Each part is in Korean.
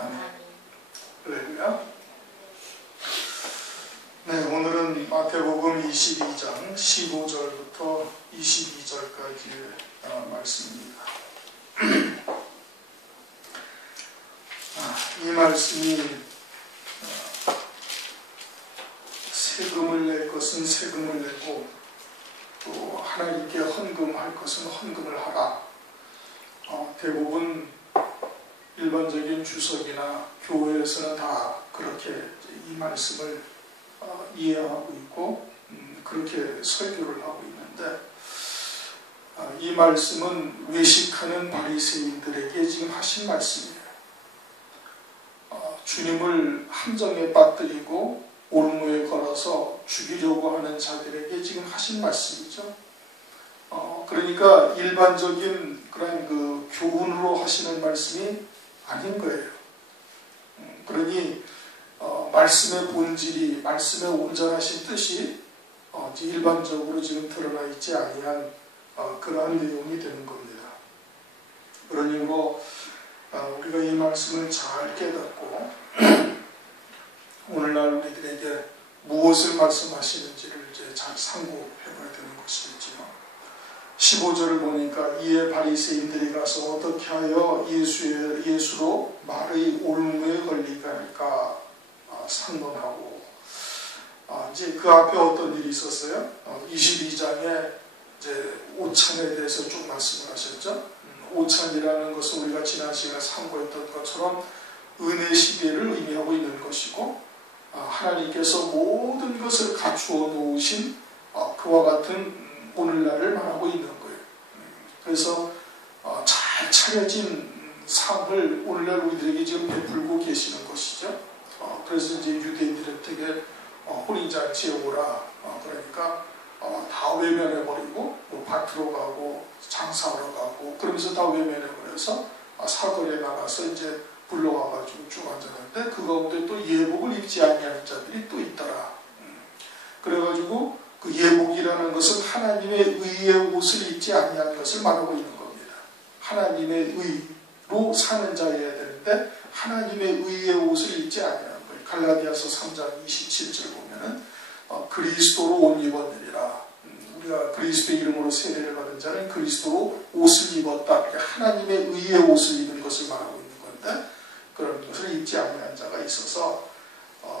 아멘. 할렐루야. 네, 오늘은 마태복음 22장 15절부터 22절까지의 말씀입니다. 이 말씀이 세금을 낼 것은 세금을 내고 또 하나님께 헌금할 것은 헌금을 하라. 대부분 일반적인 주석이나 교회에서는 다 그렇게 이 말씀을 이해하고 있고 그렇게 설교를 하고 있는데, 이 말씀은 외식하는 바리새인들에게 지금 하신 말씀이에요. 주님을 함정에 빠뜨리고 올무에 걸어서 죽이려고 하는 자들에게 지금 하신 말씀이죠. 그러니까 일반적인 그런 그 교훈으로 하시는 말씀이 아닌 거예요. 그러니 말씀의 본질이, 말씀의 온전하신 뜻이 일반적으로 지금 드러나 있지 아니한 그러한 내용이 되는 겁니다. 그러니 우리가 이 말씀을 잘 깨닫고 오늘날 우리들에게 무엇을 말씀하시는지를 이제 잘 상고해봐야 되는 것이겠지요. 15절을 보니까 이에 바리새인들이 가서 어떻게 하여 예수로 말의 올무에 걸리게 할까 상론하고, 이제 그 앞에 어떤 일이 있었어요? 22장에 이제 오찬에 대해서 쭉 말씀을 하셨죠. 오찬이라는 것은 우리가 지난 시간에 상고했던 것처럼 은혜 시대를 의미하고 있는 것이고, 하나님께서 모든 것을 갖추어 놓으신 그와 같은 오늘날을 말하고 있는 거예요. 그래서 잘 차려진 상을 오늘날 우리들에게 지금 베풀고 계시는 것이죠. 그래서 이제 유대인들에게 혼인잔치에 오라, 그러니까 다 외면해버리고 밭으로 가고 장사하러 가고 그러면서 다 외면해버려서 사거리에 나가서 이제 불러와가지고 쭉 앉았는데, 그 가운데 또 예복을 입지 아니하는 자들이 또 있더라. 그래가지고 그 예복이라는 것은 하나님의 의의 옷을 입지 아니한 것을 말하고 있는 겁니다. 하나님의 의로 사는 자여야 되는데 하나님의 의의 옷을 입지 아니하는 거예요. 갈라디아서 3장 27절 보면은 그리스도로 옷 입었느니라. 우리가 그리스도의 이름으로 세례를 받은 자는 그리스도로 옷을 입었다. 그러니까 하나님의 의의 옷을 입은 것을 말하고 있는 건데, 그런 것을 입지 아니한 자가 있어서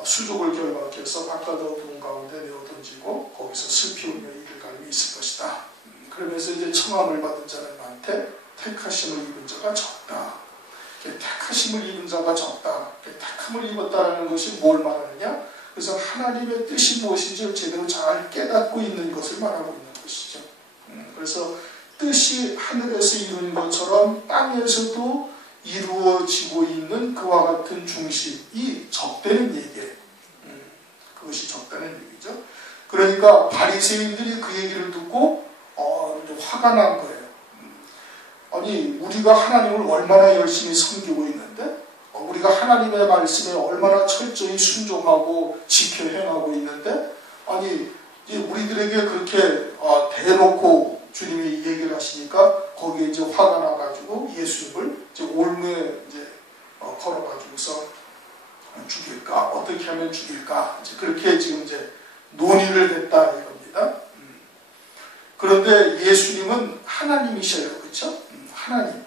수족을 결박해서 바깥 어두운 가운데 내어 던지고 거기서 슬피 울며 이를 갈미 있을 것이다. 그러면서 이제 청함을 받은 자는 많되 택하심을 입은 자가 적다. 택하심을 입은 자가 적다. 택함을 입었다는 것이 뭘 말하느냐? 그래서 하나님의 뜻이 무엇인지 제대로 잘 깨닫고 있는 것을 말하고 있는 것이죠. 그래서 뜻이 하늘에서 이룬 것처럼 땅에서도 이루어지고 있는 그와 같은 중심이 적다는 얘기예요. 그것이 적다는 얘기죠. 그러니까 바리새인들이 그 얘기를 듣고 화가 난 거예요. 아니, 우리가 하나님을 얼마나 열심히 섬기고 있는데, 우리가 하나님의 말씀에 얼마나 철저히 순종하고 지켜 행하고 있는데, 아니 우리들에게 그렇게 대놓고 주님이 얘기를 하시니까 거기에 이제 화가 나가지고 예수님을 이제 올무에 이제 걸어가지고서 죽일까, 어떻게 하면 죽일까, 이제 그렇게 지금 이제 논의를 했다 이겁니다. 그런데 예수님은 하나님이셔요, 그렇죠? 하나님.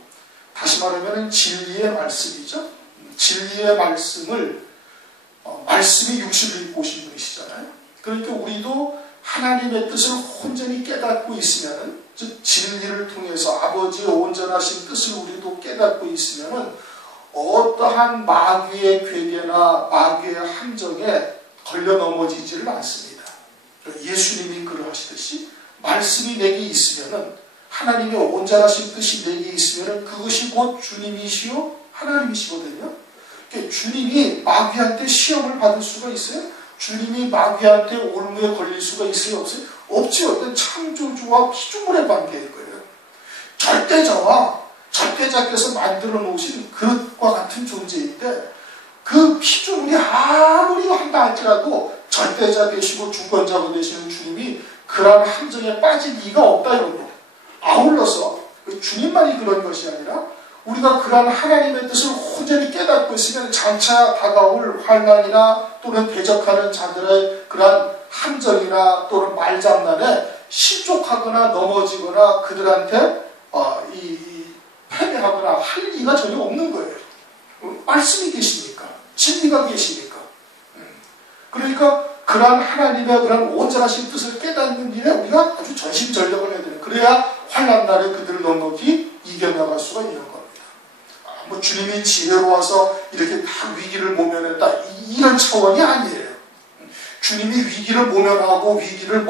다시 말하면 진리의 말씀이죠. 진리의 말씀을 말씀이 육신을 입고 오신 분이시잖아요. 그러니까 우리도 하나님의 뜻을 온전히 깨닫고 있으면은, 즉 진리를 통해서 아버지의 온전하신 뜻을 우리도 깨닫고 있으면은 어떠한 마귀의 괴계나 마귀의 함정에 걸려 넘어지지를 않습니다. 예수님이 그러하시듯이 말씀이 내게 있으면은, 하나님의 온전하신 뜻이 내게 있으면은 그것이 곧 주님이시요 하나님이시거든요. 그러니까 주님이 마귀한테 시험을 받을 수가 있어요? 주님이 마귀한테 올무에 걸릴 수가 있어요? 없어요? 없지요. 어떤 창조주와 피조물의 관계일 거예요. 절대자께서 만들어 놓으신 그릇과 같은 존재인데, 그 피조물이 아무리 한다 할지라도 절대자 되시고 주권자가 되시는 주님이 그러한 함정에 빠질 리가 없다 이겁니다. 아울러서 주님만이 그런 것이 아니라 우리가 그러한 하나님의 뜻을 온전히 깨닫고 있으면 장차 다가올 환난이나 또는 대적하는 자들의 그러한 함정이나 또는 말장난에 실족하거나 넘어지거나 그들한테 패배하거나 할 리가 전혀 없는 거예요. 말씀이 계시니까, 진리가 계시니까. 그러니까 그러한 하나님의 그런 온전하신 뜻을 깨닫는 일에 우리가 아주 전심전력을 해야 돼요. 그래야 환난 날에 그들을 넉넉히 이겨나갈 수가 있는 겁니다. 뭐 주님이 지혜로 와서 이렇게 다 위기를 모면했다, 이런 차원이 아니에요. 주님이 위기를 모면하고 위기를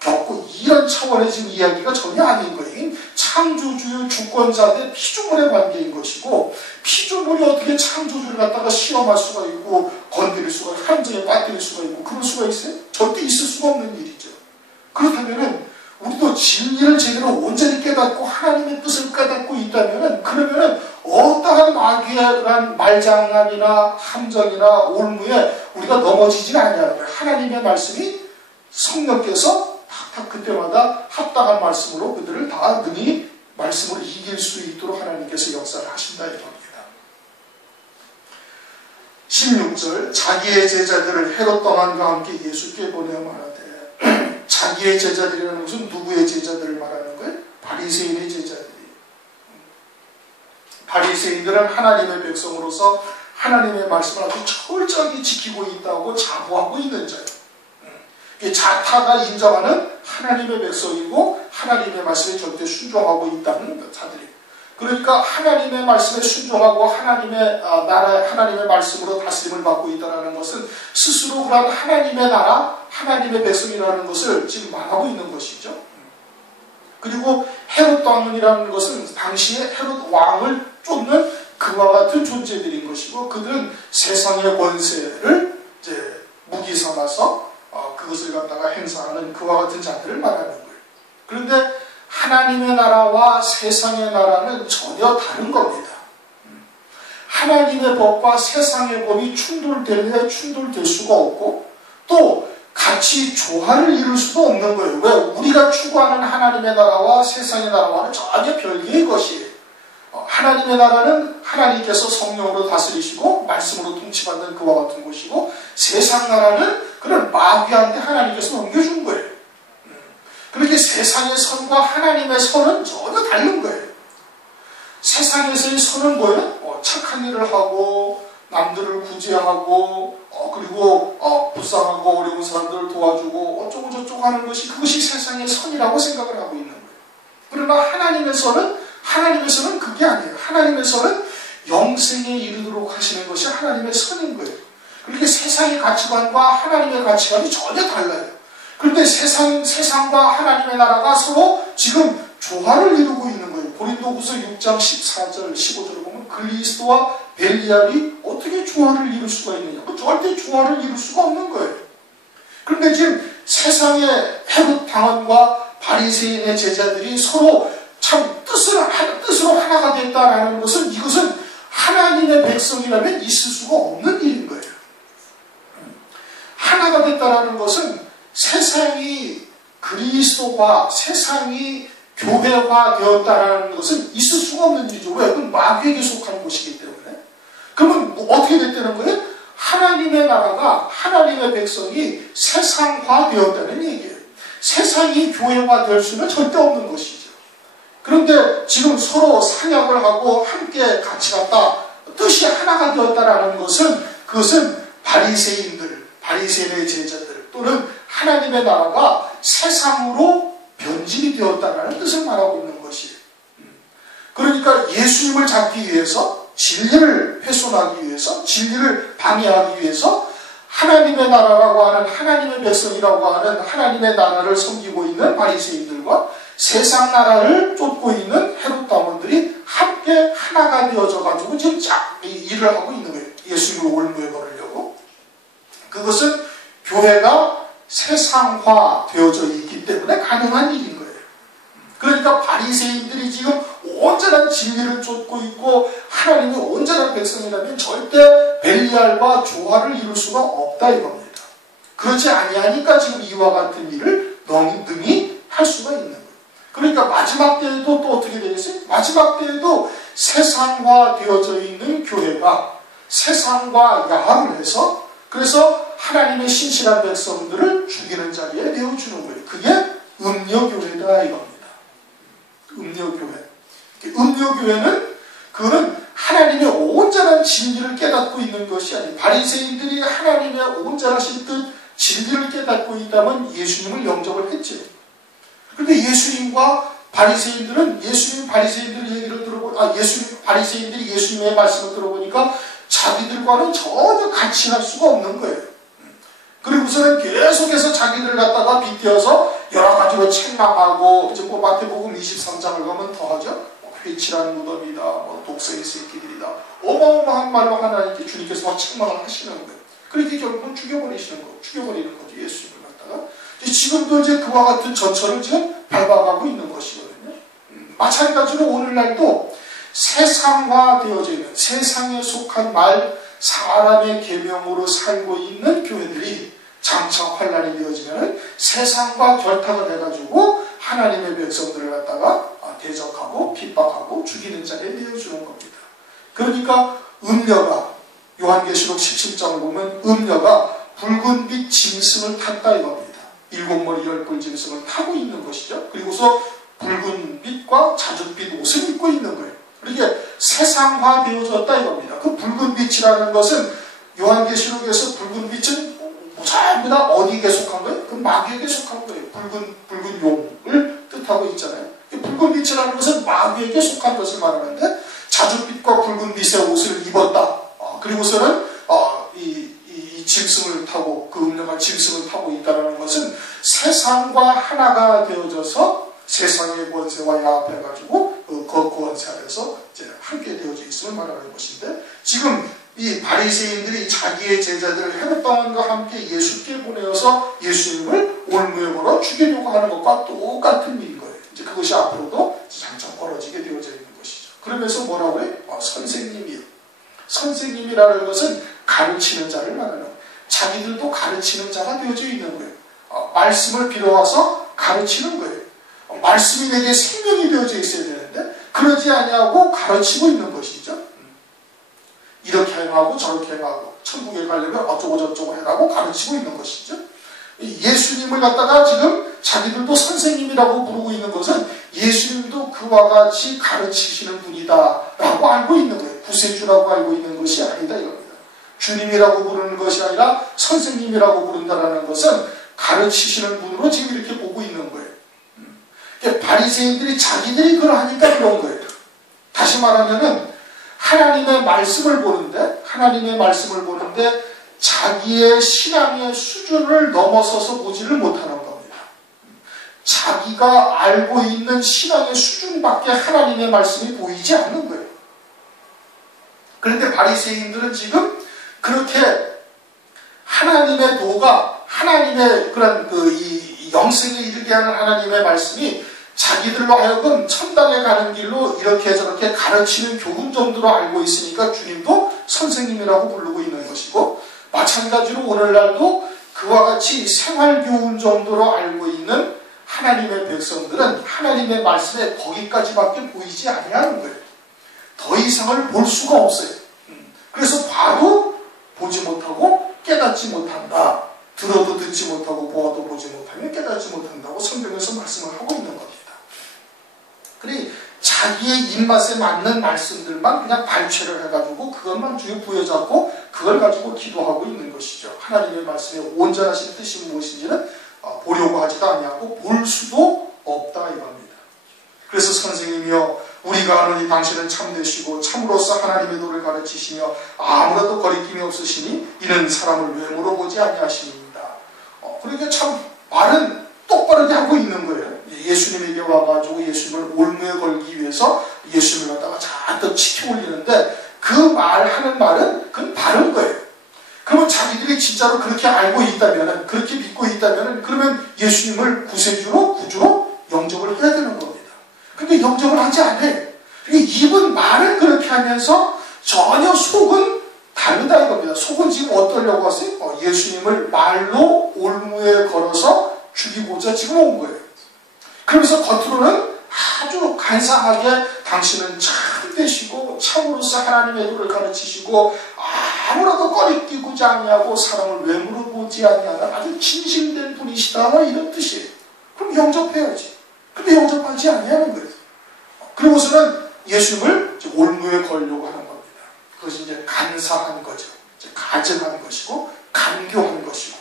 겪고 이런 차원의 지금 이야기가 전혀 아닌 거예요. 창조주의 주권자 대 피조물의 관계인 것이고, 피조물이 어떻게 창조주를 갖다가 시험할 수가 있고 건드릴 수가 있고 함정에 빠뜨릴 수가 있고 그럴 수가 있어요? 절대 있을 수가 없는 일이죠. 그렇다면은 우리도 진리를 제대로 온전히 깨닫고 하나님의 뜻을 깨닫고 있다면은, 그러면은 어떠한 마귀의 말장난이나 함정이나 올무에 우리가 넘어지지 않냐는 거예요. 하나님의 말씀이 성령께서 탁탁 그때마다 합당한 말씀으로 그들을 다 능히 말씀으로 이길 수 있도록 하나님께서 역사를 하신다 이겁니다. 16절, 자기의 제자들을 헤롯 왕과 함께 예수께 보내어 말하되, 자기의 제자들이라는 것은 누구의 제자들을 말하는 거예요? 바리새인의 제자들이. 바리새인들은 하나님의 백성으로서 하나님의 말씀을 아주 철저하게 지키고 있다고 자부하고 있는 자예요. 자타가 인정하는 하나님의 백성이고 하나님의 말씀에 절대 순종하고 있다는 자들이. 그러니까 하나님의 말씀에 순종하고 하나님의 나라, 하나님의 말씀으로 다스림을 받고 있다는 것은 스스로 그런 하나님의 나라, 하나님의 백성이라는 것을 지금 말하고 있는 것이죠. 그리고 헤롯 왕이라는 것은 당시에 헤롯 왕을 쫓는 그와 같은 존재들인 것이고, 그들은 세상의 권세를 이제 무기 삼아서 그것을 갖다가 행사하는 그와 같은 자들을 말하는 거예요. 그런데 하나님의 나라와 세상의 나라는 전혀 다른 겁니다. 하나님의 법과 세상의 법이 충돌될 수가 없고, 또 같이 조화를 이룰 수도 없는 거예요. 왜? 우리가 추구하는 하나님의 나라와 세상의 나라와는 전혀 별개의 것이에요. 하나님의 나라는 하나님께서 성령으로 다스리시고 말씀으로 통치받는 그와 같은 것이고, 세상 나라는 그런 마귀한테 하나님께서 넘겨준 거예요. 그렇게 세상의 선과 하나님의 선은 전혀 다른 거예요. 세상에서의 선은 뭐예요? 착한 일을 하고 남들을 구제하고 그리고 불쌍하고 어려운 사람들을 도와주고 어쩌고 저쩌고 하는 것이, 그것이 세상의 선이라고 생각을 하고 있는 거예요. 그러나 하나님의 선은 그게 아니에요. 하나님의 선은 영생에 이르도록 하시는 것이 하나님의 선인 거예요. 그렇게 세상의 가치관과 하나님의 가치관이 전혀 달라요. 그런데 세상과 하나님의 나라가 서로 지금 조화를 이루고 있는 거예요. 고린도후서 6장 14절 15절을 보면 그리스도와 벨리알이 어떻게 조화를 이룰 수가 있느냐? 절대 조화를 이룰 수가 없는 거예요. 그런데 지금 세상의 헤롯 당원과 바리새인의 제자들이 서로 참 뜻으로 하나가 됐다라는 것은, 이것은 하나님의 백성이라면 있을 수가 없는 일인 거예요. 하나가 됐다라는 것은 세상이 그리스도화, 세상이 교회화 되었다라는 것은 있을 수가 없는 일이죠. 왜? 그건 마귀에게 속한 것이기 때문에. 그러면 어떻게 됐다는 거예요? 하나님의 나라가, 하나님의 백성이 세상화 되었다는 얘기예요. 세상이 교회화 될 수는 절대 없는 것이죠. 그런데 지금 서로 상약을 하고 함께 같이 갔다, 뜻이 하나가 되었다라는 것은, 그것은 바리새인의 제자들 또는 하나님의 나라가 세상으로 변질이 되었다라는 뜻을 말하고 있는 것이에요. 그러니까 예수님을 잡기 위해서, 진리를 훼손하기 위해서, 진리를 방해하기 위해서 하나님의 나라라고 하는, 하나님의 백성이라고 하는 하나님의 나라를 섬기고 있는 바리새인들과 세상 나라를 쫓고 있는 헤롯 당원들이 함께 하나가 되어져 가지고 지금 일을 하고 있는 거예요. 예수님을 올무에 걸으려고. 그것은 교회가 세상화 되어져 있기 때문에 가능한 일인 거예요. 그러니까 바리새인들이 지금 온전한 진리를 쫓고 있고 하나님의 온전한 백성이라면 절대 벨리알과 조화를 이룰 수가 없다 이겁니다. 그렇지 아니하니까 지금 이와 같은 일을 능히 할 수가 있는 거예요. 그러니까 마지막 때에도 또 어떻게 되겠어요? 마지막 때에도 세상화되어져 있는 교회가 세상과 야합을 해서 그래서 하나님의 신실한 백성들을 죽이는 자리에 내어주는 거예요. 그게 음녀교회다 이겁니다. 음녀교회. 음녀교회는 그거는 하나님의 온전한 진리를 깨닫고 있는 것이 아니에요. 바리새인들이 하나님의 온전하신 뜻 진리를 깨닫고 있다면 예수님을 영접을 했죠. 그런데 예수님과 바리새인들은 바리새인들의 얘기를 바리새인들이 예수님의 말씀을 들어보니까 자기들과는 전혀 같이 할 수가 없는 거예요. 그리고서는 계속해서 자기들을 갖다가 빗대어서 여러 가지로 책망하고 이제 마태복음 23장을 가면 더하죠. 회칠한 무덤이다, 독사의 새끼들이다, 어마어마한 말로 하나님께 주님께서 막 책망을 하시는 거예요. 그렇게 결국은 죽여버리는 거죠. 예수님을 갖다가. 지금도 이제 그와 같은 저처를 지금 밟아가고 있는 것이거든요. 마찬가지로 오늘날도 세상화되어져 있는, 세상에 속한 사람의 계명으로 살고 있는 교회들이 장차 환란이 되어지면 세상과 결탁을 해가지고 하나님의 백성들을 갖다가 대적하고 핍박하고 죽이는 자리에 내어주는 겁니다. 그러니까 음녀가 요한계시록 17장을 보면 음녀가 붉은 빛 짐승을 탔다 이겁니다. 7머리 10뿔 짐승을 타고 있는 것이죠. 그리고서 붉은 빛과 자줏빛 옷을 입고 있는 거예요. 이게 세상화되어졌다 이겁니다. 그 붉은 빛이라는 것은 요한계시록에서 붉은 빛은 전부 다 어디에 속한 거예요? 그 마귀에게 속한 거예요. 붉은 용을 뜻하고 있잖아요. 붉은 빛이라는 것은 마귀에게 속한 것을 말하는데 자줏빛과 붉은 빛의 옷을 입었다. 그리고서는 이 짐승을 타고 그 음녀가 짐승을 타고 있다는 것은 세상과 하나가 되어져서 세상의 권세와 야합해가지고 그 권세 아래서 이제 함께 되어져 있음을 말하는 것인데 지금 이 바리새인들이 자기의 제자들을 헤롯 왕과 함께 예수께 보내어서 예수님을 올무에 걸어 죽이려고 하는 것과 똑같은 일인 거예요. 이제 그것이 앞으로도 장차 벌어지게 되어져 있는 것이죠. 그러면서 뭐라고 해요? 선생님이요. 선생님이라는 것은 가르치는 자를 말하는 거예요. 자기들도 가르치는 자가 되어져 있는 거예요. 말씀을 빌어와서 가르치는 거예요. 말씀이 내게 생명이 되어져 있어야 되는데 그러지 아니하고 가르치고 있는 것이죠. 이렇게 행하고 저렇게 행하고 천국에 가려면 어쩌고 저쩌고 해라고 가르치고 있는 것이죠. 예수님을 갖다가 지금 자기들도 선생님이라고 부르고 있는 것은 예수님도 그와 같이 가르치시는 분이다 라고 알고 있는 거예요. 구세주라고 알고 있는 것이 아니다 이겁니다. 주님이라고 부르는 것이 아니라 선생님이라고 부른다는 것은 가르치시는 분으로 지금 이렇게 보고 있는 거예요. 바리새인들이 자기들이 그러하니까 그런 거예요. 다시 말하면은 하나님의 말씀을 보는데 자기의 신앙의 수준을 넘어서서 보지를 못하는 겁니다. 자기가 알고 있는 신앙의 수준밖에 하나님의 말씀이 보이지 않는 거예요. 그런데 바리새인들은 지금 그렇게 하나님의 도가 하나님의 그런 이 영생에 이르게 하는 하나님의 말씀이 자기들로 하여금 천당에 가는 길로 이렇게 저렇게 가르치는 교훈 정도로 알고 있으니까 주님도 선생님이라고 부르고 있는 것이고 마찬가지로 오늘날도 그와 같이 생활교훈 정도로 알고 있는 하나님의 백성들은 하나님의 말씀에 거기까지밖에 보이지 아니하는 거예요. 더 이상을 볼 수가 없어요. 그래서 봐도 보지 못하고 깨닫지 못한다. 들어도 듣지 못하고 보아도 보지 못하면 깨닫지 못한다고 성경에서 말씀을 하고 있는 겁니다. 그래 자기의 입맛에 맞는 말씀들만 그냥 발췌를 해가지고 그것만 주에 부여잡고 그걸 가지고 기도하고 있는 것이죠. 하나님의 말씀의 온전하신 뜻이 무엇인지는 보려고 하지도 아니하고 볼 수도 없다 이겁니다. 그래서 선생님이여 우리가 아노니 당신은 참되시고 참으로서 하나님의 도를 가르치시며 아무라도 거리낌이 없으시니 이는 사람을 왜 물어보지 아니하심입니다. 그러니까 참 말은 똑바르게 하고 있는 거예요. 예수님에게 와가지고 예수님을 올무에 걸기 위해서 예수님을 갖다가 잔뜩 치켜 올리는데 그 말하는 말은 그건 다른 거예요. 그러면 자기들이 진짜로 그렇게 알고 있다면, 그렇게 믿고 있다면 그러면 예수님을 구주로 영접을 해야 되는 겁니다. 근데 영접을 하지 않아요. 입은 말은 그렇게 하면서 전혀 속은 다르다 이겁니다. 속은 지금 어떠려고 하세요? 예수님을 말로 올무에 걸어서 죽이고자 지금 온 거예요. 그러면서 겉으로는 아주 간사하게 당신은 참 참되시고 참으로서 하나님의 도를 가르치시고 아무라도 꺼리끼고자 아니하고 사람을 외모로 보지 아니하는 아주 진실된 분이시다, 이런 뜻이에요. 그럼 영접해야지. 근데 영접하지 아니하는 거예요. 그러고서는 예수님을 올무에 걸려고 하는 겁니다. 그것이 이제 간사한 거죠. 가증한 것이고 간교한 것이고,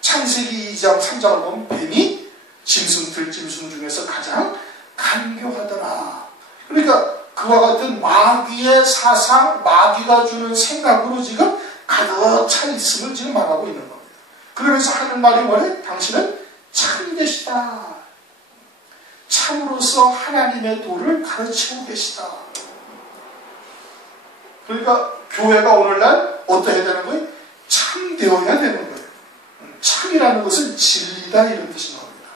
창세기 2장 3장을 보면 뱀이 들짐승 중에서 가장 간교하더라. 그러니까 그와 같은 마귀의 사상, 마귀가 주는 생각으로 지금 가득 차 있음을 지금 말하고 있는 겁니다. 그러면서 하는 말이 뭐래? 당신은 참되시다. 참으로서 하나님의 도를 가르치고 계시다. 그러니까 교회가 오늘날 어떠해야 되는 거예요? 참되어야 되는 거예요. 참이라는 것은 진리다, 이런 뜻인 겁니다.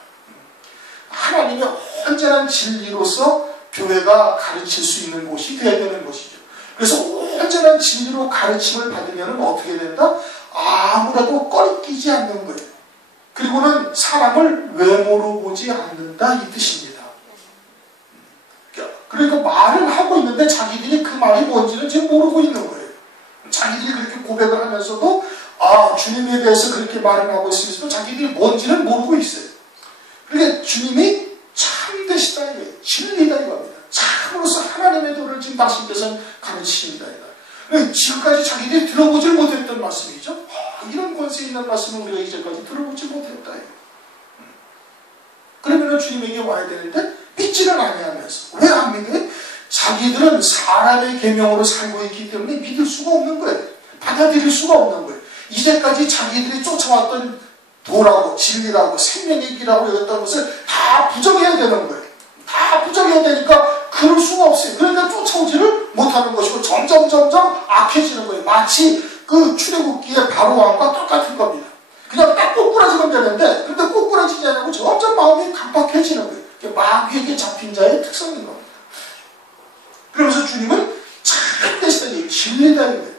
하나님의 온전한 진리로서 교회가 가르칠 수 있는 곳이 되어야 되는 것이죠. 그래서 온전한 진리로 가르침을 받으면 어떻게 된다? 아무라도 꺼리끼지 않는 거예요. 그리고는 사람을 외모로 보지 않는다, 이 뜻입니다. 그러니까 말을 하고 있는데 자기들이 그 말이 뭔지는 지금 모르고 있는 거예요. 자기들이 그렇게 고백을 하면서도 주님에 대해서 그렇게 말을 하고 있으면서도 자기들이 뭔지는 모르고 있어요. 그러니까 주님이 참되시다, 이거예요. 진리다, 이겁니다. 참으로서 하나님의 도를 지금 당신께서는 가르치십니다. 그러니까 지금까지 자기들이 들어보질 못했던 말씀이죠. 이런 권세 있는 말씀을 우리가 이제까지 들어보지 못했다. 그러면 주님에게 와야 되는데 믿지는 아니하면서, 왜 안 믿어요? 자기들은 사람의 계명으로 살고 있기 때문에 믿을 수가 없는 거예요. 받아들일 수가 없는 거예요. 이제까지 자기들이 쫓아왔던 도라고 진리라고 생명이기라고 여겼던 것을 다 부정해야 되는 거예요. 다 부정해야 되니까 그럴 수가 없어요. 그러니까 쫓아오지를 못하는 것이고 점점 악해지는 거예요. 마치 그 출애굽기의 바로왕과 똑같은 겁니다. 그냥 딱 꼬꾸라지면 되는데, 근데 꼬꾸라지지 않고 점점 마음이 강박해지는 거예요. 마귀에게 잡힌 자의 특성인 겁니다. 그러면서 주님은 참되시다, 진리다, 이거예요.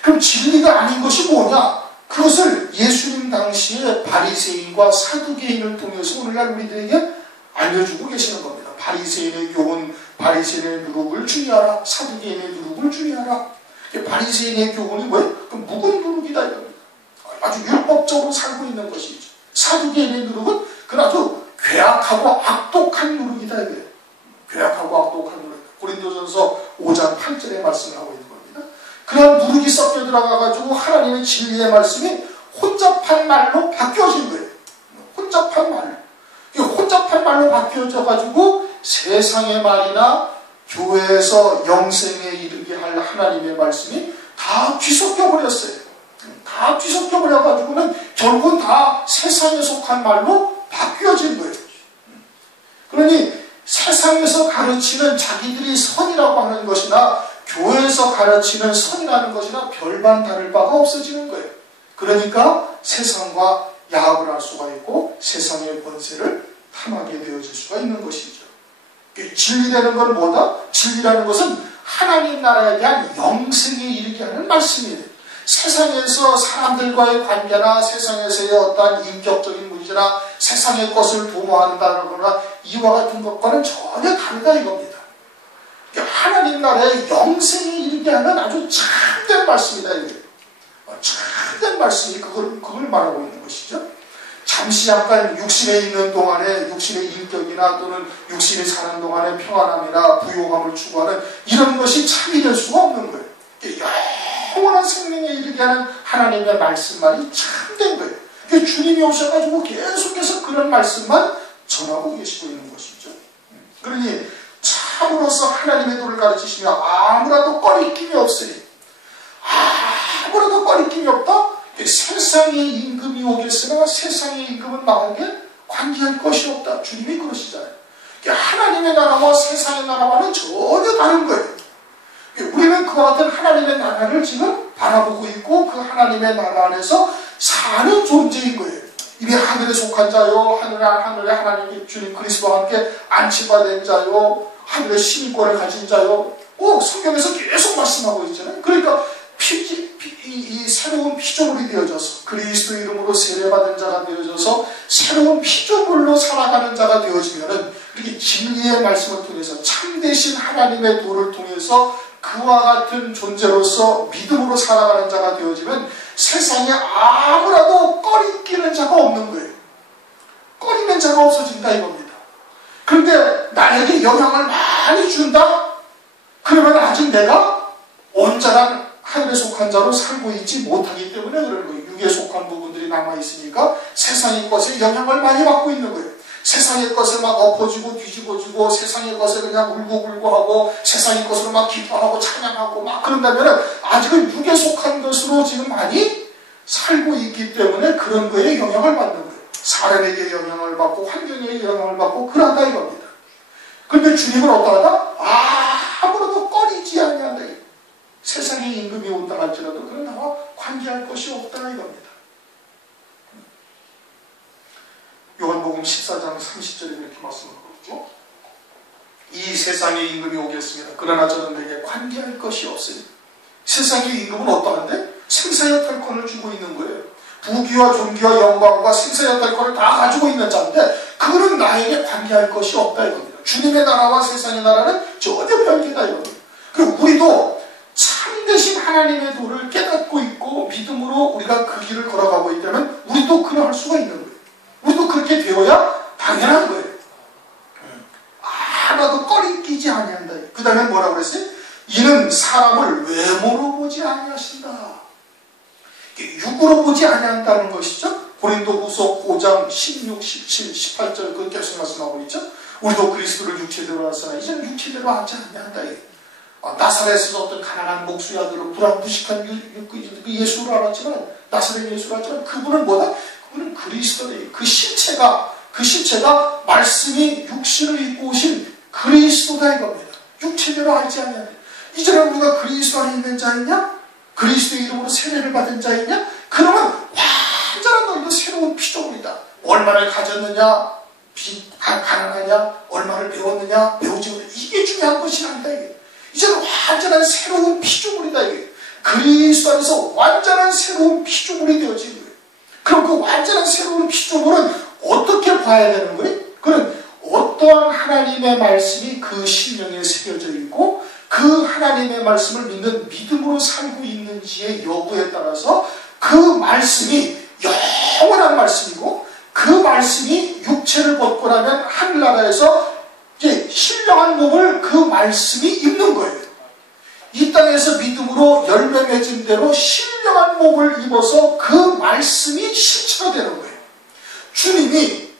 그럼 진리가 아닌 것이 뭐냐? 그것을 예수님 당시에 바리새인과 사두개인을 통해서 오늘날 우리들에게 알려주고 계시는 겁니다. 바리새인의 교훈, 바리새인의 누룩을 주의하라. 사두개인의 누룩을 주의하라. 바리새인의 교훈이 뭐예요? 그 묵은 누룩이다, 이겁니다. 아주 율법적으로 살고 있는 것이죠. 사두개인의 누룩은 그 아주 괴악하고 악독한 누룩이다, 이거예요. 괴악하고 악독한 누룩. 고린도전서 5장 8절에 말씀을 하고 있는 겁니다. 그런 누룩이 섞여 들어가가지고 하나님의 진리의 말씀이 혼잡한 말로 바뀌어진 거예요. 혼잡한 말. 혼잡한 말로 바뀌어져가지고 세상의 말이나 교회에서 영생에 이르게 할 하나님의 말씀이 다 뒤섞여버렸어요. 다 뒤섞여버려가지고는 결국은 다 세상에 속한 말로 바뀌어진 거예요. 그러니 세상에서 가르치는 자기들이 선이라고 하는 것이나 교회에서 가르치는 선이라는 것이나 별반 다를 바가 없어지는 거예요. 그러니까 세상과 야합을 할 수가 있고 세상의 권세를 탐하게 되어질 수가 있는 것이죠. 진리라는 건 뭐다? 진리라는 것은 하나님 나라에 대한 영생에 이르게 하는 말씀이에요. 세상에서 사람들과의 관계나 세상에서의 어떠한 인격적인 문제나 세상의 것을 도모한다거나 이와 같은 것과는 전혀 다르다, 이겁니다. 하나님 나라의 영생에 이르게 하는 아주 참된 말씀이다, 이거예요. 참된 말씀이 그걸 말하고 있는 것이죠. 잠시 잠깐 육신에 있는 동안에 육신의 인격이나 또는 육신이 사는 동안에 평안함이나 부요함을 추구하는 이런 것이 참이 될 수가 없는 거예요. 영원한 생명에 이르게 하는 하나님의 말씀만이 참된 거예요. 주님이 오셔가지고 계속해서 그런 말씀만 전하고 계시고 있는 것이죠. 그러니 참으로서 하나님의 도를 가르치시며 아무라도 꺼리낌이 없으니, 아무라도 꺼리낌이 없다? 세상의 임금이 오겠으나 세상의 임금은 나에게 관계할 것이 없다. 주님이 그러시잖아요. 하나님의 나라와 세상의 나라와는 전혀 다른 거예요. 우리는 그와 같은 하나님의 나라를 지금 바라보고 있고 그 하나님의 나라 안에서 사는 존재인 거예요. 이미 하늘에 속한 자요, 하늘에 하나님 주님 그리스도와 함께 안치받은 자요, 하늘의 시민권을 가진 자요. 꼭 성경에서 계속 말씀하고 있잖아요. 그러니까 이 새로운 피조물이 되어져서 그리스도 이름으로 세례받은 자가 되어져서 새로운 피조물로 살아가는 자가 되어지면은 이렇게 진리의 말씀을 통해서 참되신 하나님의 도를 통해서 그와 같은 존재로서 믿음으로 살아가는 자가 되어지면 세상에 아무라도 꺼리끼는 자가 없는 거예요. 꺼리는 자가 없어진다 이겁니다. 그런데 나에게 영향을 많이 준다? 그러면 아직 내가 온전한 하늘에 속한 자로 살고 있지 못하기 때문에 그런 거예요. 육에 속한 부분들이 남아있으니까 세상의 것에 영향을 많이 받고 있는 거예요. 세상의 것에 막 엎어지고 뒤집어지고 세상의 것에 그냥 울고불고 하고 세상의 것으로 막 기뻐하고 찬양하고 막 그런다면 아직은 육에 속한 것으로 지금 많이 살고 있기 때문에 그런 거에 영향을 받는 거예요. 사람에게 영향을 받고 환경에 영향을 받고 그러다 이겁니다. 그런데 주님은 어떠하다? 아무래도 꺼리지 아니한다. 세상에 임금이 온다 할지라도 그는 나와 관계할 것이 없다 이겁니다. 요한복음 14장 30절에 이렇게 말씀하거든요. 이 세상에 임금이 오겠습니다. 그러나 저는 내게 관계할 것이 없으니. 세상의 임금은 어떠한데? 생사의 특권을 주고 있는 거예요. 부귀와 존귀와 영광과 생사의 특권을 다 가지고 있는 자인데 그거는 나에게 관계할 것이 없다 이겁니다. 주님의 나라와 세상의 나라는 전혀 별개다 이겁니다. 그리고 우리도 참되신 하나님의 도를 깨닫고 있고 믿음으로 우리가 그 길을 걸어가고 있다면 우리도 그러할 수가 있는 거예요. 우리도 그렇게 되어야 당연한 거예요. 하나도 꺼리 끼지 아니한다. 그 다음에 뭐라고 그랬어요? 이는 사람을 외모로 보지 아니하신다. 육으로 보지 아니한다는 것이죠. 고린도후서 5장 16, 17, 18절 그 계속 말씀하고 있죠. 우리도 그리스도를 육체대로 하사나 이제는 육체대로 하지 아니한다. 나사렛에서 어떤 가난한 목수야들로 불안부식한 예수를 알았지만 나사렛 예수를 알았지만 그분은 뭐다? 그분은 그리스도예요. 그 실체가 말씀이 육신을 입고 오신 그리스도다 이겁니다. 육체대로 알지 아니한다. 이제는 우리가 그리스도 안에 있는 자이냐? 그리스도의 이름으로 세례를 받은 자이냐? 그러면 완전한 너희도 새로운 피조물이다. 얼마를 가졌느냐? 가난하냐? 얼마를 배웠느냐? 배우지 못해. 이게 중요한 것이 아니다. 이제는 완전한 새로운 피조물이다. 그리스도 안에서 완전한 새로운 피조물이 되어진 거예요. 그럼 그 완전한 새로운 피조물은 어떻게 봐야 되는 거예요? 그는 어떠한 하나님의 말씀이 그 심령에 새겨져 있고 그 하나님의 말씀을 믿는 믿음으로 살고 있는지의 여부에 따라서 그 말씀이 영원한 말씀이고 그 말씀이 육체를 벗고 나면 하늘나라에서 신령한 몸을 그 말씀이 입는 거예요. 이 땅에서 믿음으로 열매 맺은 대로 신령한 몸을 입어서 그 말씀이 실체가 되는 거예요. 주님이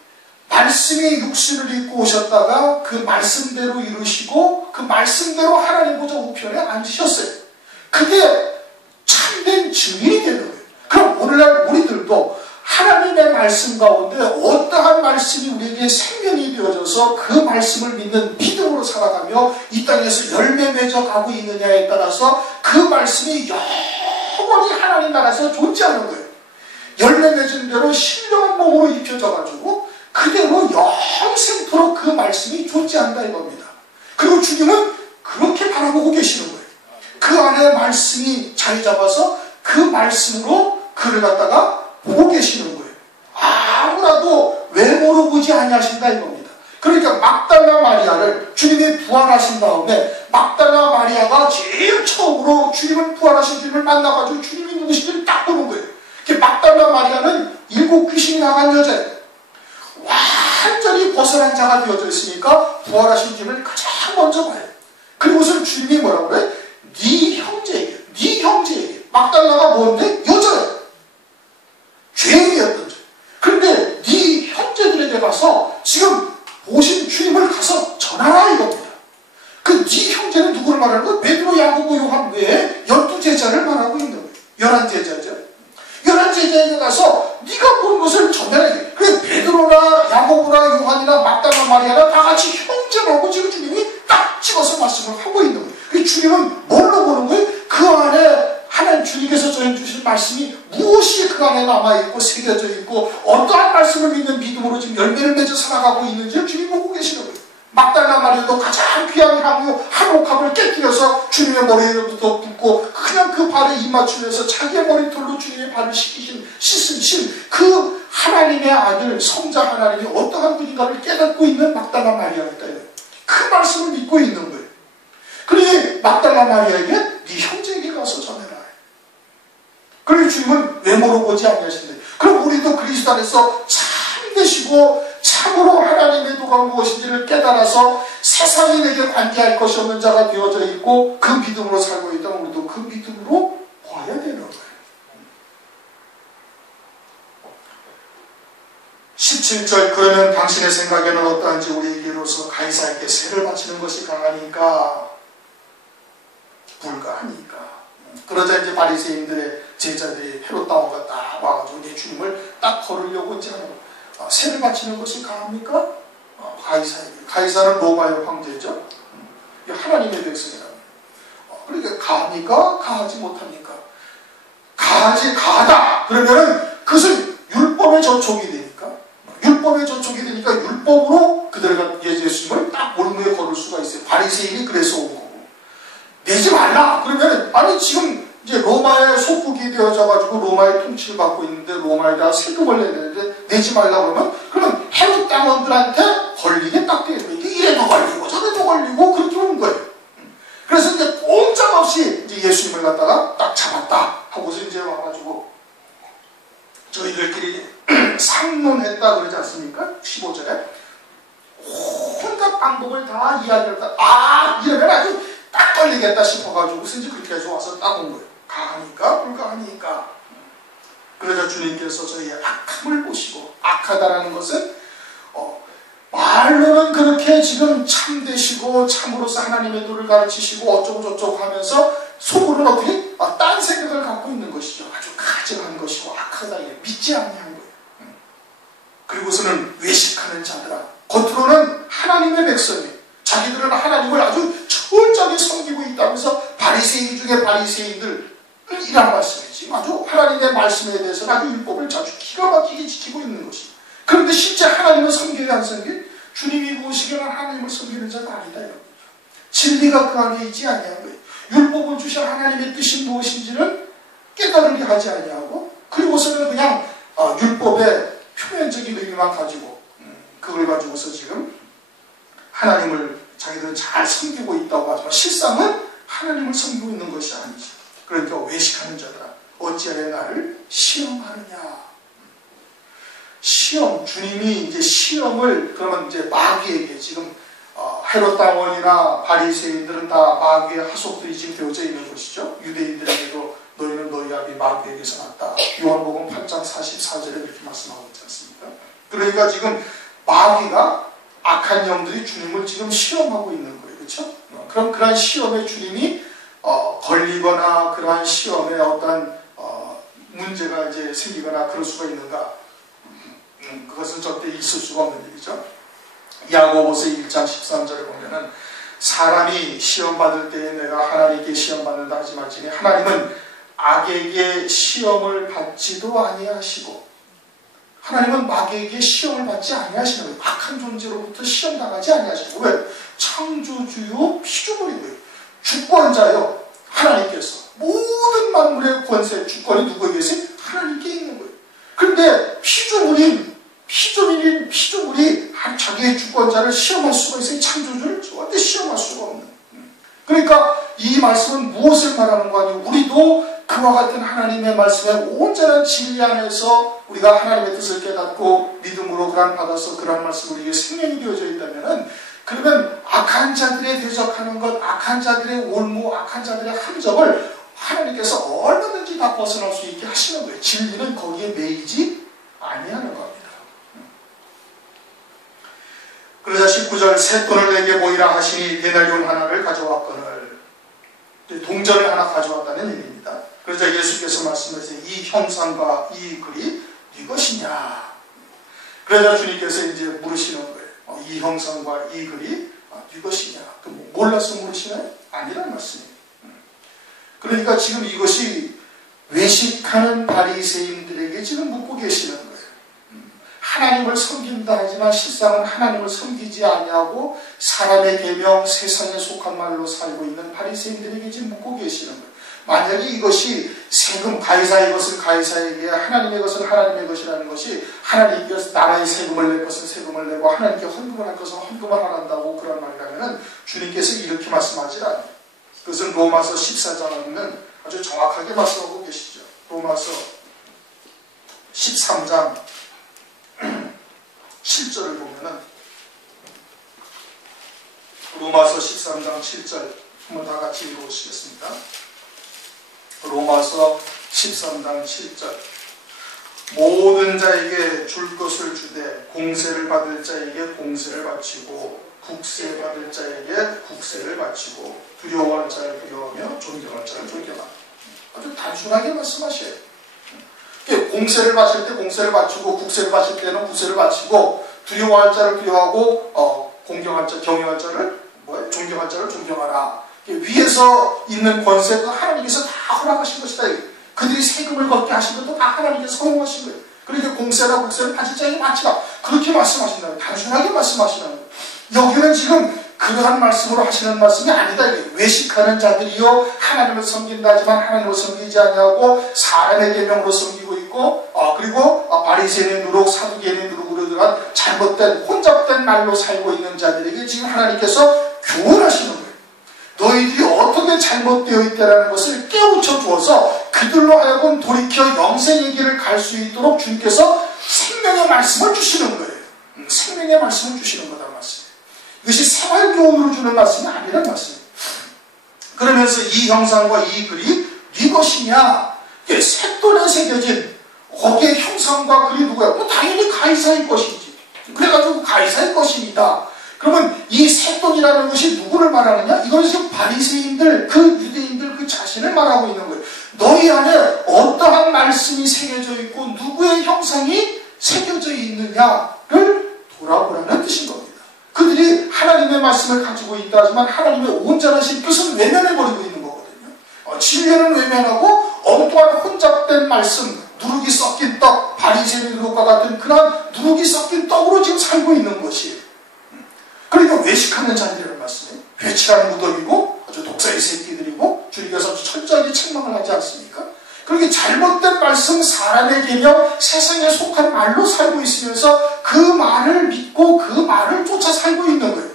말씀이 육신을 입고 오셨다가 그 말씀대로 이루시고 그 말씀대로 하나님 보좌 우편에 앉으셨어요. 그게 참된 증인이 되는 거예요. 그럼 오늘날 우리들도 하나님의 말씀 가운데 어떠한 말씀이 우리에게 생명이 되어져서 그 말씀을 믿는 믿음으로 살아가며 이 땅에서 열매 맺어가고 있느냐에 따라서 그 말씀이 영원히 하나님 나라에서 존재하는 거예요. 열매 맺은 대로 신령한 몸으로 입혀져가지고 그대로 영생토록 그 말씀이 존재한다 이겁니다. 그리고 주님은 그렇게 바라보고 계시는 거예요. 그 안에 말씀이 자리 잡아서 그 말씀으로 그를 갖다가 보고 계시는 거예요. 아무라도 외모로 보지 아니하신다 이겁니다. 그러니까 막달라 마리아를 주님이 부활하신 다음에 막달라 마리아가 제일 처음으로 주님을 부활하신 주님을 만나가지고 주님이 누구신지를 딱 보는 거예요. 막달라 마리아는 7 귀신이 나간 여자예요. 완전히 벗어난 자가 되어져 있으니까 부활하신 주님을 가장 먼저 봐요. 그리고서 주님이 뭐라고 그래? 네 형제에게 막달라가 뭔데? 여자예요. 죄인이었던 자. 그런데 네 형제들에게 가서 지금 보신 주님을 가서 전하라 이겁니다. 그 네 형제는 누구를 말하는 거예요? 베드로, 야고보, 요한 외에 12제자를 말하고 있는 거예요. 11제자죠. 11제자에게 가서 네가 본 것을 전하라. 그래서 베드로나 야고보나 요한이나 막달라 마리아나 다 같이 형제라고 지금 주님이 딱 찍어서 말씀을 하고 있는 거예요. 그 주님은 뭘로 보는 거예요? 그 안에 하나님 주님께서 저희 주신 말씀이 무엇이 그 안에 남아있고 새겨져 있고 어떠한 말씀을 믿는 믿음으로 지금 열매를 맺어 살아가고 있는지를 주님이 보고 계시는 거예요. 막달라 마리아도 가장 귀한 향유 한 옥합을 깨뜨려서 주님의 머리에부터 붓고 그냥 그 발에 입 맞추면서 자기의 머리털로 주님의 발을 씻으신 그 하나님의 아들 성자 하나님이 어떠한 분인가를 깨닫고 있는 막달라 마리아였다. 그 말씀을 믿고 있는 거예요. 그러니 막달라 마리아에게 네 형제에게 가서 전해라. 그러니 주님은 외모로 보지 아니하신대. 그럼 우리도 그리스도 안에서 참되시고 참으로 하나님의 도가 무엇인지를 깨달아서 세상이 내게 관계할 것이 없는 자가 되어져 있고 그 믿음으로 살고 있다면 우리도 그 믿음으로 봐야 되는 거예요. 17절 그러면 당신의 생각에는 어떠한지 우리에게로서 가이사에게 세를 바치는 것이 강하니까 불가하니까. 그러자 이제 바리새인들의 제자들이 헤롯 왕후가 딱 와가지고 이제 주님을 딱 거르려고 이제 하는 거예요. 세를 바치는 것이 가합니까? 가이사에게. 가이사는 로마의 황제죠. 하나님의 백성이라고. 그러니까 가합니까? 가하지 못합니까? 가하다. 그러면은 그것은 율법의 저촉이 되니까. 율법의 저촉이 되니까 율법으로 그들과 예수님을 딱 올무에 걸을 수가 있어요. 바리새인이 그래서 온 거고. 내지 말라. 그러면 아니 지금 이제 로마의 속국이 되어져가지고 로마의 통치를 받고 있는데 로마에다 세금을 내야 되는데 내지 말라 그러면 헤롯 당원들한테 걸리게 딱 되는 거예요. 이래도 걸리고 저래도 걸리고 그렇게 온 거예요. 그래서 이제 꼼짝없이 이제 예수님을 갖다가 딱 잡았다 하고서 이제 와가지고 저희들끼리 상론했다 그러지 않습니까? 15절에 온갖 방법을 다 이야기를 다 이러면 아주 딱 걸리겠다 싶어가지고 이제 그렇게 해서 와서 딱 온 거예요. 가하니까 불가하니까. 그러자 주님께서 저희의 악함을 보시고, 악하다라는 것은 말로는 그렇게 지금 참되시고 참으로서 하나님의 도를 가르치시고 어쩌고 저쩌고 하면서 속으로는 어떻게 딴 생각을 갖고 있는 것이죠. 아주 가증한 것이고 악하다. 믿지 아니한 거예요. 그리고서는 외식하는 자들아, 겉으로는 하나님의 백성이에요. 자기들은 하나님을 아주 철저하게 섬기고 있다면서 바리새인 중에 바리새인들이란 말씀이지. 아주 하나님의 말씀에 대해서는 아주 율법을 아주 기가 막히게 지키고 있는 것이. 그런데 실제 하나님을 섬기게 안 섬긴 주님이 보시기에는 하나님을 섬기는 자가 아니다. 진리가 그 안에 있지 아니한 거예요. 율법을 주신 하나님의 뜻이 무엇인지를 깨달으려 하지 아니하고 그리고서는 그냥 율법의 표면적인 의미만 가지고 그걸 가지고서 지금 하나님을 자기들은 잘 섬기고 있다고 하지만 실상은 하나님을 섬기고 있는 것이 아니지. 그러니까 외식하는 자들아 어찌하여 나를 시험하느냐. 시험, 주님이 이제 시험을 그러면 이제 마귀에게 지금 헤롯 당원이나 바리새인들은 다 마귀의 하속들이 지금 되어져 있는 것이죠. 유대인들에게도 너희는 너희 아비 마귀에게서 났다. 요한복음 8장 44절에 이렇게 말씀하고 있지 않습니까? 그러니까 지금 마귀가 악한 영들이 주님을 지금 시험하고 있는 거예요. 그렇죠? 그럼 그러한 시험에 주님이 걸리거나 그러한 시험에 어떤 문제가 이제 생기거나 그럴 수가 있는가? 그것은 절대 있을 수가 없는 일이죠. 야고보서 1장 13절에 보면은 사람이 시험받을 때에 내가 하나님께 시험받는다 하지 말지니 하나님은 악에게 시험을 받지도 아니하시고 하나님은 마귀에게 시험을 받지 아니하시는 거예요. 악한 존재로부터 시험당하지 아니하시고 왜? 창조주요 피조물인 거예요. 주권자요 하나님께서 모든 만물의 권세 주권이 누구에게 있어요? 하나님께 있는 거예요. 그런데 피조물이 자기의 주권자를 시험할 수가 있어요. 창조주를 절대 시험할 수가 없는. 그러니까 이 말씀은 무엇을 말하는 거 아니에요? 우리도 그와 같은 하나님의 말씀에 온전한 진리 안에서 우리가 하나님의 뜻을 깨닫고 믿음으로 그런 받아서 그런 말씀이 우리에게 생명이 되어져 있다면 그러면 악한 자들에 대적하는 것, 악한 자들의 올무, 악한 자들의 함정을 하나님께서 얼마든지 다 벗어날 수 있게 하시는 거예요. 진리는 거기에 매이지 아니하는 겁니다. 그러자 19절 새 돈을 내게 보이라 하시니 데나리온 하나를 가져왔거늘. 동전을 하나 가져왔다는 의미입니다. 그러자 예수께서 말씀하세요. 이 형상과 이 글이 네 것이냐. 그러자 주님께서 이제 물으시는 거예요. 이 형상과 이 글이 네 것이냐. 몰라서 물으시나요? 아니란 말씀이에요. 그러니까 지금 이것이 외식하는 바리새인들에게 지금 묻고 계시는 거예요. 하나님을 섬긴다 하지만 실상은 하나님을 섬기지 아니하고 사람의 계명, 세상에 속한 말로 살고 있는 바리새인들에게 지금 묻고 계시는 거예요. 만약에 이것이 세금, 가이사의 것을 가이사에게, 하나님의 것은 하나님의 것이라는 것이, 하나님께서 나라의 세금을 낼 것은 세금을 내고 하나님께 헌금을 할 것은 헌금을 하란다고 그런 말이라면 주님께서 이렇게 말씀하지 않아요. 그것은 로마서 14장에는 아주 정확하게 말씀하고 계시죠. 로마서 13장 7절을 보면은, 로마서 13장 7절 한번 다 같이 읽어보시겠습니다. 로마서 13장 7절. 모든 자에게 줄 것을 주되 공세를 받을 자에게 공세를 바치고 국세 받을 자에게 국세를 바치고 두려워할 자를 두려워하며 존경할 자를 존경하라. 아주 단순하게 말씀하셔요. 공세를 바칠 때 공세를 바치고 국세를 바칠 때는 국세를 바치고 두려워할 자를 두려워하고 공경할 자, 경영할 자를 존경할 자를 존경하라. 위에서 있는 권세가 하나님께서 다 허락하신 것이다. 그들이 세금을 걷게 하신 것도 다 하나님께서 허용하신 거예요. 그러니까 공세나 국세를 바칠 자에게 바치라. 그렇게 말씀하신다는 거예요. 단순하게 말씀하시는 거예요. 여기는 지금 그러한 말씀으로 하시는 말씀이 아니다. 외식하는 자들이요 하나님을 섬긴다 하지만 하나님을 섬기지 아니하고 사람의 계명으로 섬기고 있고, 그리고 바리새인의 누룩, 사두개인의 누룩으로 들어간 잘못된 혼잡된 말로 살고 있는 자들에게 지금 하나님께서 교훈하시는 거예요. 너희들이 어떻게 잘못되어 있다는 것을 깨우쳐 주어서 그들로 하여금 돌이켜 영생의 길을 갈 수 있도록 주님께서 생명의 말씀을 주시는 거예요. 생명의 말씀을 주시는 거다 말씀. 이것이 생활교훈으로 주는 말씀이 아니란 말씀이에요. 그러면서 이 형상과 이 글이 네 것이냐? 색돈에 새겨진 거기에 형상과 글이 누구야? 당연히 가이사의 것이지. 그래가지고 가이사의 것입니다. 그러면 이 색돈이라는 것이 누구를 말하느냐? 이건 지금 바리새인들, 그 유대인들 그 자신을 말하고 있는 거예요. 너희 안에 어떠한 말씀이 새겨져 있고 누구의 형상이 새겨져 있느냐를 돌아보라는 뜻인 겁니다. 그들이 하나님의 말씀을 가지고 있다 하지만 하나님의 온전하신 뜻은 외면해버리고 있는 거거든요. 진리는 외면하고 엉뚱한 혼잡된 말씀, 누룩이 섞인 떡, 바리새인의 누룩과 같은 그런 누룩이 섞인 떡으로 지금 살고 있는 것이에요. 그러니까 외식하는 자들이라는 말씀이에요. 회칠한 무덤이고 아주 독사의 새끼들이고 주님께서 아주 철저하게 책망을 하지 않습니까? 그렇게 잘못된 말씀, 사람의 계명, 세상에 속한 말로 살고 있으면서 그 말을 믿고 그 말을 쫓아 살고 있는 거예요.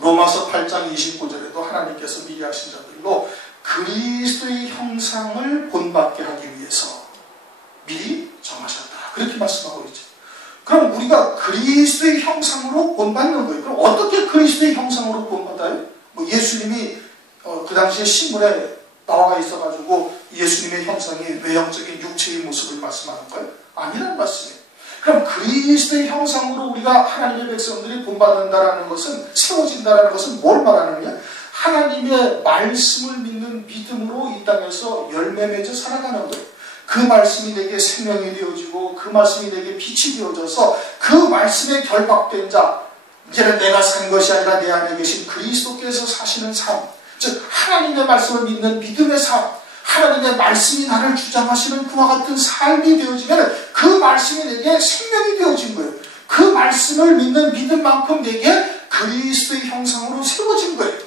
로마서 8장 29절에도 하나님께서 미리 하신 자들로 그리스도의 형상을 본받게 하기 위해서 미리 정하셨다. 그렇게 말씀하고 있죠. 그럼 우리가 그리스도의 형상으로 본받는 거예요. 그럼 어떻게 그리스도의 형상으로 본받아요? 예수님이 그 당시에 신문에 나와 있어가지고 예수님의 형상이 외형적인 육체의 모습을 말씀하는 거예요? 아니란 말씀이에요. 그럼 그리스도의 형상으로 우리가 하나님의 백성들이 본받는다라는 것은, 세워진다라는 것은 뭘 말하느냐? 하나님의 말씀을 믿는 믿음으로 이 땅에서 열매 맺어 살아가는 거예요. 그 말씀이 내게 생명이 되어지고 그 말씀이 내게 빛이 되어져서 그 말씀에 결박된 자, 이제는 내가 산 것이 아니라 내 안에 계신 그리스도께서 사시는 삶, 즉 하나님의 말씀을 믿는 믿음의 삶, 하나님의 말씀이 나를 주장하시는 그와 같은 삶이 되어지면 그 말씀이 내게 생명이 되어진 거예요. 그 말씀을 믿는 믿음만큼 내게 그리스도의 형상으로 세워진 거예요.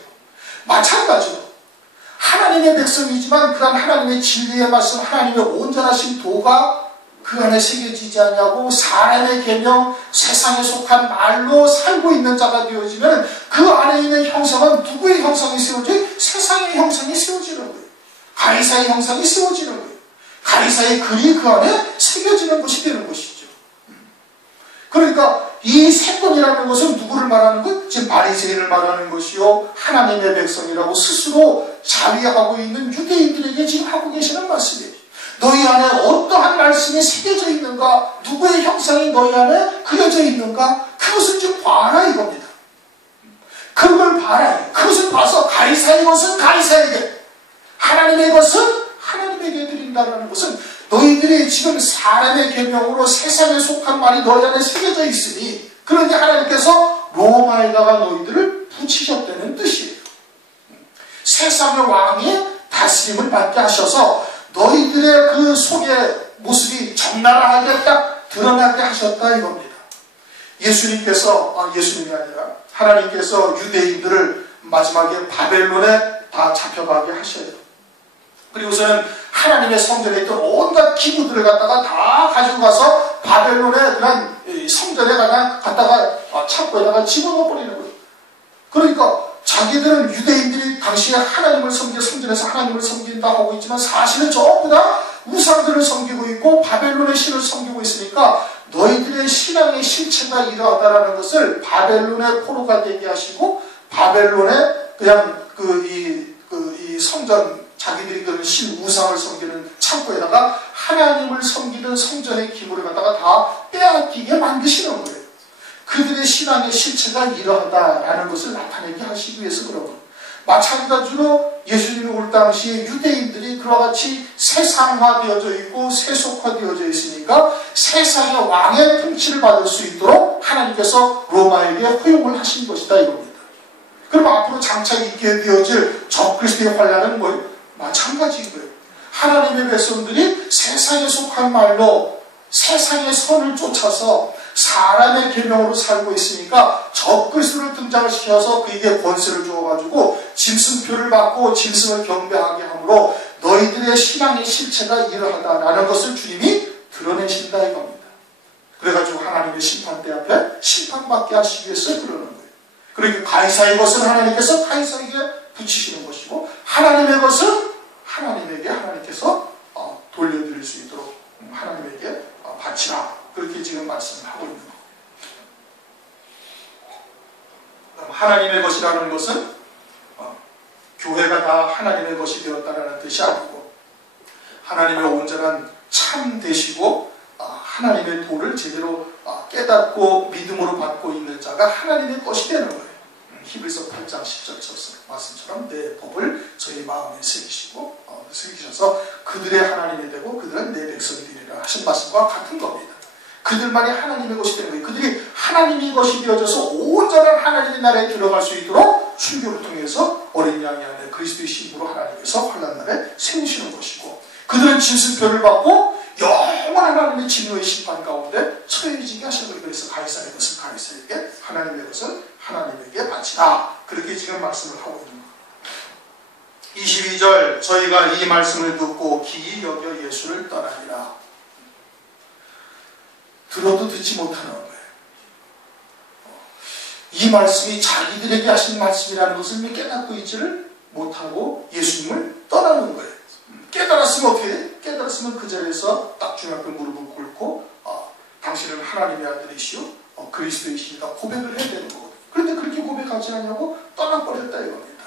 마찬가지로 하나님의 백성이지만 그런 하나님의 진리의 말씀, 하나님의 온전하신 도가 그 안에 새겨지지 않냐고 사람의 계명, 세상에 속한 말로 살고 있는 자가 되어지면 그 안에 있는 형상은 누구의 형상이 세워져요? 세상의 형상이 세워지는 거예요. 가이사의 형상이 세워지는 거예요. 가이사의 글이 그 안에 새겨지는 것이 되는 것이죠. 그러니까 이 색돈이라는 것은 누구를 말하는 것? 지금 바리새인을 말하는 것이요, 하나님의 백성이라고 스스로 자위하고 있는 유대인들에게 지금 하고 계시는 말씀이에요. 너희 안에 어떠한 말씀이 새겨져 있는가? 누구의 형상이 너희 안에 그려져 있는가? 그것을 좀 봐라 이겁니다. 그걸 봐라. 그것을 봐서 가이사의 것은 가이사에게, 하나님의 것은 하나님에게 드린다는 것은 너희들이 지금 사람의 계명으로 세상에 속한 말이 너희 안에 새겨져 있으니, 그러니 하나님께서 로마에다가 너희들을 붙이셨다는 뜻이에요. 세상의 왕이 다스림을 받게 하셔서 너희들의 그 속의 모습이 적나라하게 딱 드러나게 하셨다 이겁니다. 예수님이 아니라 하나님께서 유대인들을 마지막에 바벨론에 다 잡혀가게 하셔요. 그리고서는 하나님의 성전에 있던 온갖 기구들을 갖다가 다 가지고 가서 바벨론의 그런 성전에 갖다가 창고에다가 집어넣어 버리는 거예요. 그러니까 자기들은 유대인들이 당시에 하나님을 성전에서 하나님을 섬긴다 하고 있지만 사실은 전부 다 우상들을 섬기고 있고 바벨론의 신을 섬기고 있으니까 너희들의 신앙의 실체가 이러하다라는 것을 바벨론의 포로가 되게 하시고 바벨론의 그냥 이 성전 자기들이 그 신 우상을 섬기는 창고에다가 하나님을 섬기는 성전의 기물을 갖다가 다 빼앗기게 만드시는 거예요. 그들의 신앙의 실체가 이러하다라는 것을 나타내게 하시기 위해서 그런 거예요. 마찬가지로 예수님이 올 당시에 유대인들이 그와 같이 세상화되어져 있고 세속화되어져 있으니까 세상의 왕의 통치를 받을 수 있도록 하나님께서 로마에게 허용을 하신 것이다 이겁니다. 그럼 앞으로 장차 있게 되어질 적그리스도의 환란은 뭐예요? 마찬가지인 거예요. 하나님의 백성들이 세상에 속한 말로 세상의 선을 쫓아서 사람의 계명으로 살고 있으니까 적그리스도를 등장을 시켜서 그에게 권세를 주어가지고 짐승표를 받고 짐승을 경배하게 하므로 너희들의 신앙의 실체가 이러하다라는 것을 주님이 드러내신다 이겁니다. 그래가지고 하나님의 심판대 앞에 심판받게 하시기 위해서 그러는 거예요. 그러니까 가이사의 것은 하나님께서 가이사에게 붙이시는 것이고 하나님의 것은 하나님에게 하나님께서 돌려드릴 수 있도록 하나님에게 바치라. 그렇게 지금 말씀을 하고 있는 거예요. 하나님의 것이라는 것은 교회가 다 하나님의 것이 되었다는 뜻이 아니고 하나님의 온전한 참 되시고 하나님의 도를 제대로 깨닫고 믿음으로 받고 있는 자가 하나님의 것이 되는 거예요. 히브리서 8장 10절 말씀처럼 내 법을 저희 마음에 새기셔서 그들의 하나님이 되고 그들은 내 백성이 되리라 하신 말씀과 같은 겁니다. 그들만이 하나님의 것이 되는 거예요. 그들이 하나님의 것이 되어져서 온전한 하나님의 나라에 들어갈 수 있도록 순교를 통해서 어린 양이 안에 그리스도의 신부로 하나님께서 환난 날에 세우시는 것이고 그들은 진술표를 받고 영원한 하나님의 진노의 심판 가운데 처해지게 하셔서 그래서 가이사의 것은 가이사에게 하나님의 것은 하나님에게 바치라. 그렇게 지금 말씀을 하고 있는 거예요. 22절 저희가 이 말씀을 듣고 기이 여겨 예수를 떠나니라. 들어도 듣지 못하는 거예요. 이 말씀이 자기들에게 하신 말씀이라는 것을 깨닫고 있지를 못하고 예수님을 떠나는 거예요. 깨달았으면 어떻게 해? 깨달았으면 그 자리에서 딱 주님 앞에 무릎을 꿇고 당신은 하나님의 아들이시오 그리스도이시다 고백을 해야 되는 거거든요. 그런데 그렇게 고백하지 않냐고 떠나버렸다 이겁니다.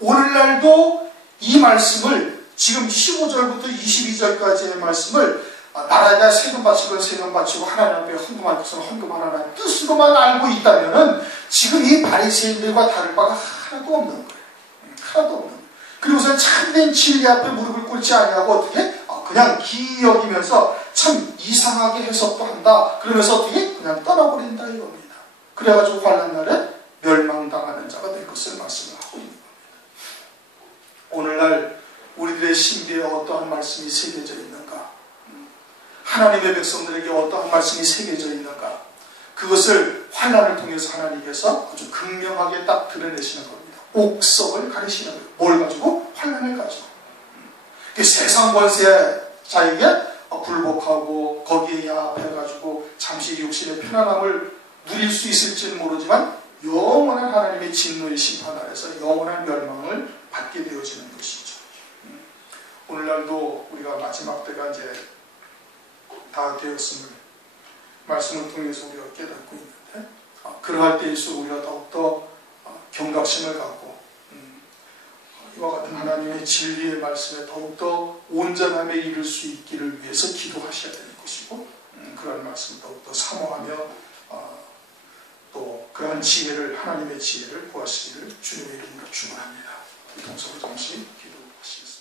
오늘날도 이 말씀을 지금 15절부터 22절까지의 말씀을 나라에다 세금 바치고 세금 바치고 하나님 앞에 헌금할 것은 헌금하라는 뜻으로만 알고 있다면 지금 이 바리새인들과 다를 바가 하나도 없는 거예요. 하나도 없는 거예요. 그리고서 참된 진리 앞에 무릎을 꿇지 않냐고 어떻게 그냥 기이 여기면서 참 이상하게 해석도 한다. 그러면서 어떻게 그냥 떠나버린다 이겁니다. 그래가지고 환난 날에 멸망당하는 자가 될 것을 말씀을 하고 있는 겁니다. 오늘날 우리들의 신비에 어떠한 말씀이 새겨져 있는가? 하나님의 백성들에게 어떠한 말씀이 새겨져 있는가? 그것을 환난을 통해서 하나님께서 아주 극명하게 딱 드러내시는 겁니다. 옥석을 가리시는 거예요. 뭘 가지고? 환난을 가지고. 세상 권세자에게 굴복하고 거기에 야합해가지고 잠시 육신의 편안함을 누릴 수 있을지는 모르지만 영원한 하나님의 진노의 심판 아래서 영원한 멸망을 받게 되어지는 것이죠. 오늘날도 우리가 마지막 때가 이제 다 되었음을 말씀을 통해서 우리가 깨닫고 있는데 그러할 때일수록 우리가 더욱더 경각심을 갖고 이와 같은 하나님의 진리의 말씀에 더욱더 온전함에 이를 수 있기를 위해서 기도하셔야 되는 것이고 그런 말씀을 더욱더 사모하며 또 그러한 지혜를 하나님의 지혜를 구하시기를 주님의 이름으로 축원합니다. 동서로 잠시 기도하시겠습니다.